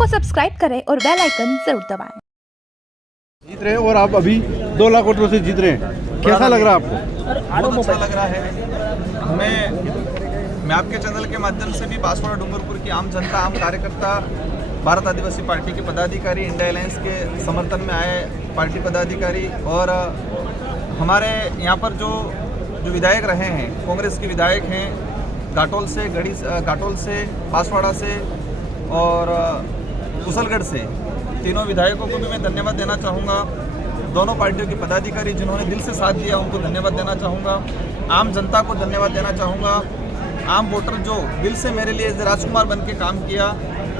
को सब्सक्राइब करें और बेल आइकन जरूर दबाएं। जीत रहे हैं और आप अभी 2 लाख वोटों से जीत रहे हैं, कैसा लग रहा है आपको? बहुत अच्छा लग रहा है। मैं आपके चैनल के माध्यम से भी बांसवाड़ा डूंगरपुर की आम जनता, आम कार्यकर्ता, भारत आदिवासी पार्टी के पदाधिकारी, इंडिया अलायंस के समर्थन में आए पार्टी पदाधिकारी और हमारे यहाँ पर जो विधायक रहे हैं, कांग्रेस के विधायक हैं, घाटोल से, बांसवाड़ा से और कुशलगढ़ से, तीनों विधायकों को भी मैं धन्यवाद देना चाहूँगा। दोनों पार्टियों के पदाधिकारी जिन्होंने दिल से साथ दिया उनको धन्यवाद देना चाहूँगा। आम जनता को धन्यवाद देना चाहूँगा। आम वोटर जो दिल से मेरे लिए राजकुमार बन के काम किया,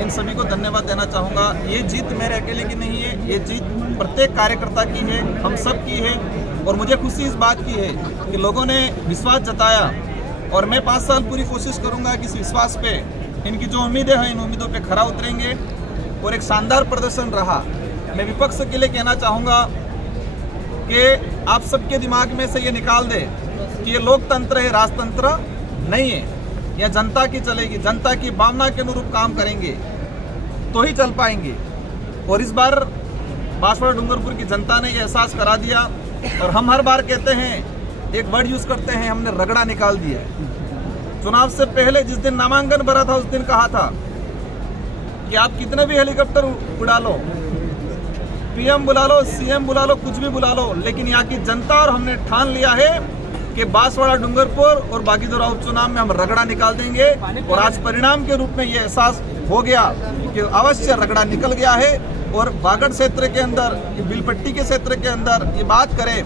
इन सभी को धन्यवाद देना चाहूँगा। ये जीत मेरे अकेले की नहीं है, ये जीत प्रत्येक कार्यकर्ता की है, हम सब की है। और मुझे खुशी इस बात की है कि लोगों ने विश्वास जताया और मैं 5 साल पूरी कोशिश करूँगा कि इस विश्वास पे, इनकी जो उम्मीदें हैं, इन उम्मीदों पे खरा उतरेंगे। और एक शानदार प्रदर्शन रहा। मैं विपक्ष के लिए कहना चाहूँगा कि आप सबके दिमाग में से ये निकाल दे कि ये लोकतंत्र है, राजतंत्र नहीं है। यह जनता की चलेगी, जनता की भावना के अनुरूप काम करेंगे तो ही चल पाएंगे। और इस बार बांसवाड़ा डूंगरपुर की जनता ने यह एहसास करा दिया। और हम हर बार कहते हैं, एक वर्ड यूज़ करते हैं, हमने रगड़ा निकाल दिया। चुनाव से पहले जिस दिन नामांकन भरा था उस दिन कहा था कि आप कितने भी हेलीकॉप्टर उड़ा लो, पीएम बुला लो, सीएम बुला लो, कुछ भी बुला लो, लेकिन यहाँ की जनता और हमने ठान लिया है कि बांसवाड़ा डूंगरपुर और बागीदोरा उपचुनाव में हम रगड़ा निकाल देंगे। और आज परिणाम के रूप में ये एहसास हो गया कि अवश्य रगड़ा निकल गया है। और बागड़ क्षेत्र के अंदर, बिलपट्टी के क्षेत्र के अंदर ये बात करें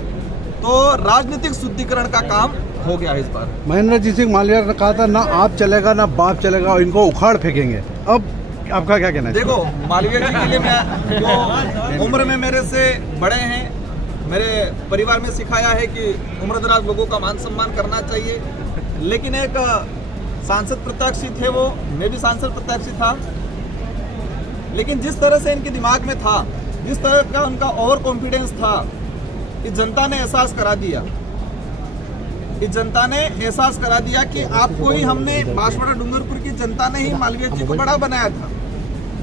तो राजनीतिक शुद्धिकरण का काम हो गया है इस बार। महेंद्रजीत सिंह मालविया ने कहा था, ना आप चलेगा ना बाप चलेगा और इनको उखाड़ फेंकेंगे। अब आपका क्या कहना है? देखो, मालविया जी के लिए मैं, जो उम्र में मेरे से बड़े हैं, मेरे परिवार में सिखाया है कि उम्रदराज लोगों का मान सम्मान करना चाहिए। लेकिन एक सांसद प्रत्याशी थे वो, मैं भी सांसद प्रत्याशी था, लेकिन जिस तरह से इनके दिमाग में था, जिस तरह का उनका ओवर कॉन्फिडेंस था, इस जनता ने एहसास करा दिया। इस जनता ने एहसास करा दिया कि आपको ही हमने, बांसवाड़ा डूंगरपुर की जनता ने ही मालवीय जी को बड़ा बनाया था।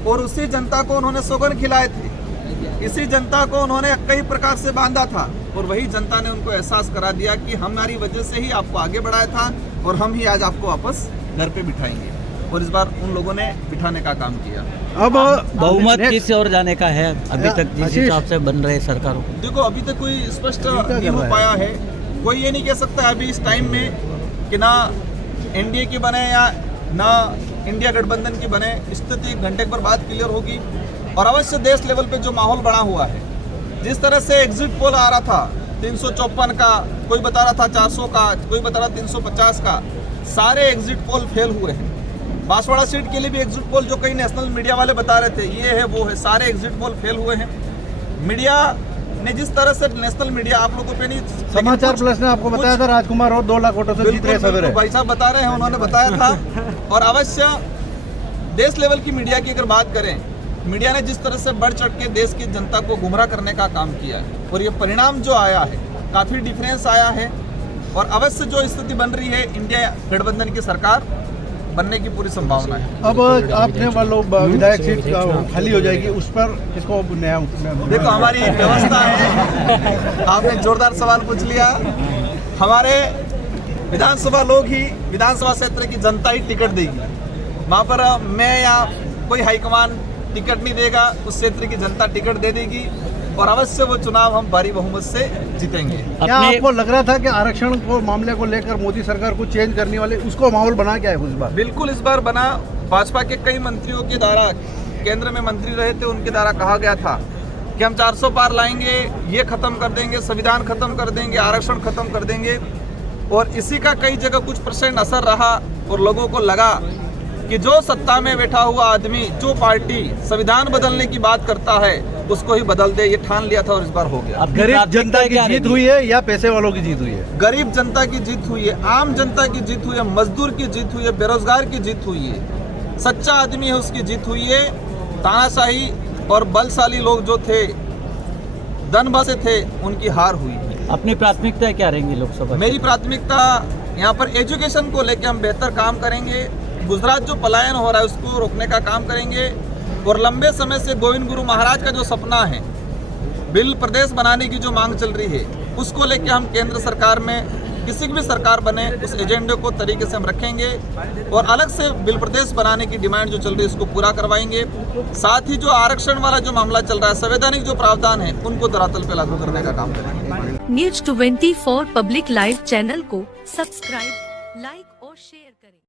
और उसी जनता को उन्होंने सौगंध खिलाए थे, इसी जनता को उन्होंने कई प्रकार से बांधा था। और वही जनता ने उनको एहसास करा दिया कि हमारी वजह से ही आपको आगे बढ़ाया था और हम ही आज आपको वापस घर पे बिठाएंगे। और इस बार उन लोगों ने बिठाने का काम किया। अब बहुमत किस ओर जाने का है अभी तक जिस हिसाब से बन रहे सरकारों? देखो, अभी तक कोई स्पष्ट नहीं हो पाया है। कोई ये नहीं कह सकता अभी इस टाइम में कि ना एनडीए की बने या ना इंडिया गठबंधन की बने। स्थिति 1 घंटे पर बाद क्लियर होगी। और अवश्य देश लेवल पे जो माहौल बना हुआ है, जिस तरह से एग्जिट पोल आ रहा था 354 का, कोई बता रहा था 400 का, कोई बता रहा 350 का, सारे एग्जिट पोल फेल हुए हैं। बांसवाड़ा सीट के लिए भी एग्जिट पोल जो कई नेशनल मीडिया वाले बता रहे थे ये है वो है, सारे एग्जिट पोल फेल हुए हैं। मीडिया ने जिस तरह से, नेशनल मीडिया, आप लोगों पे नहीं, समाचार प्लस ने आपको बताया था राजकुमार और 2 लाख वोटों से जीत रहे सवेरे। भाई साहब बता रहे हैं, उन्होंने बताया था। और अवश्य देश लेवल की मीडिया की अगर बात करें, मीडिया ने जिस तरह से बढ़ चढ़ के देश की जनता को गुमराह करने का काम किया है और ये परिणाम जो आया है, काफ़ी डिफरेंस आया है। और अवश्य जो स्थिति बन रही है, इंडिया गठबंधन की सरकार बनने की पूरी संभावना है। अब आपने वालों विधायक सीट खाली हो जाएगी, उस पर किसको नया? देखो, हमारी व्यवस्था है। आपने जोरदार सवाल पूछ लिया। हमारे विधानसभा लोग ही, विधानसभा क्षेत्र की जनता ही टिकट देगी। वहाँ पर मैं या कोई हाईकमान टिकट नहीं देगा, उस क्षेत्र की जनता टिकट दे देगी। और अवश्य वो चुनाव हम भारी बहुमत से जीतेंगे। क्या आपको लग रहा था कि आरक्षण को मामले को लेकर मोदी सरकार को चेंज करने वाले, उसको माहौल बना क्या है इस बार? बिल्कुल इस बार बना। भाजपा के कई मंत्रियों के द्वारा, केंद्र में मंत्री रहे थे, उनके द्वारा कहा गया था कि हम 400 पार लाएंगे, ये खत्म कर देंगे, संविधान खत्म कर देंगे, आरक्षण खत्म कर देंगे। और इसी का कई जगह कुछ % असर रहा और लोगों को लगा कि जो सत्ता में बैठा हुआ आदमी, जो पार्टी संविधान बदलने की बात करता है, उसको ही बदल दे, ये ठान लिया था और इस बार हो गया। गरीब जनता की जीत हुई है या पैसे वालों की जीत हुई है? गरीब जनता की जीत हुई है, आम जनता की जीत हुई है, मजदूर की जीत हुई है, बेरोजगार की जीत हुई है, सच्चा आदमी है उसकी जीत हुई है। तानाशाही और बलशाली लोग जो थे, धनबल से थे, उनकी हार हुई है। अपनी प्राथमिकता क्या रहेंगी लोकसभा? मेरी प्राथमिकता यहाँ पर एजुकेशन को लेकर हम बेहतर काम करेंगे। गुजरात जो पलायन हो रहा है उसको रोकने का काम करेंगे। और लंबे समय से गोविंद गुरु महाराज का जो सपना है बिल प्रदेश बनाने की जो मांग चल रही है, उसको लेके हम केंद्र सरकार में किसी भी सरकार बने उस एजेंडे को तरीके से हम रखेंगे और अलग से बिल प्रदेश बनाने की डिमांड जो चल रही है उसको पूरा करवाएंगे। साथ ही जो आरक्षण वाला जो मामला चल रहा है, संवैधानिक जो प्रावधान है, उनको धरातल पे लागू करने का काम करेंगे। News 24 पब्लिक लाइव चैनल को सब्सक्राइब, लाइक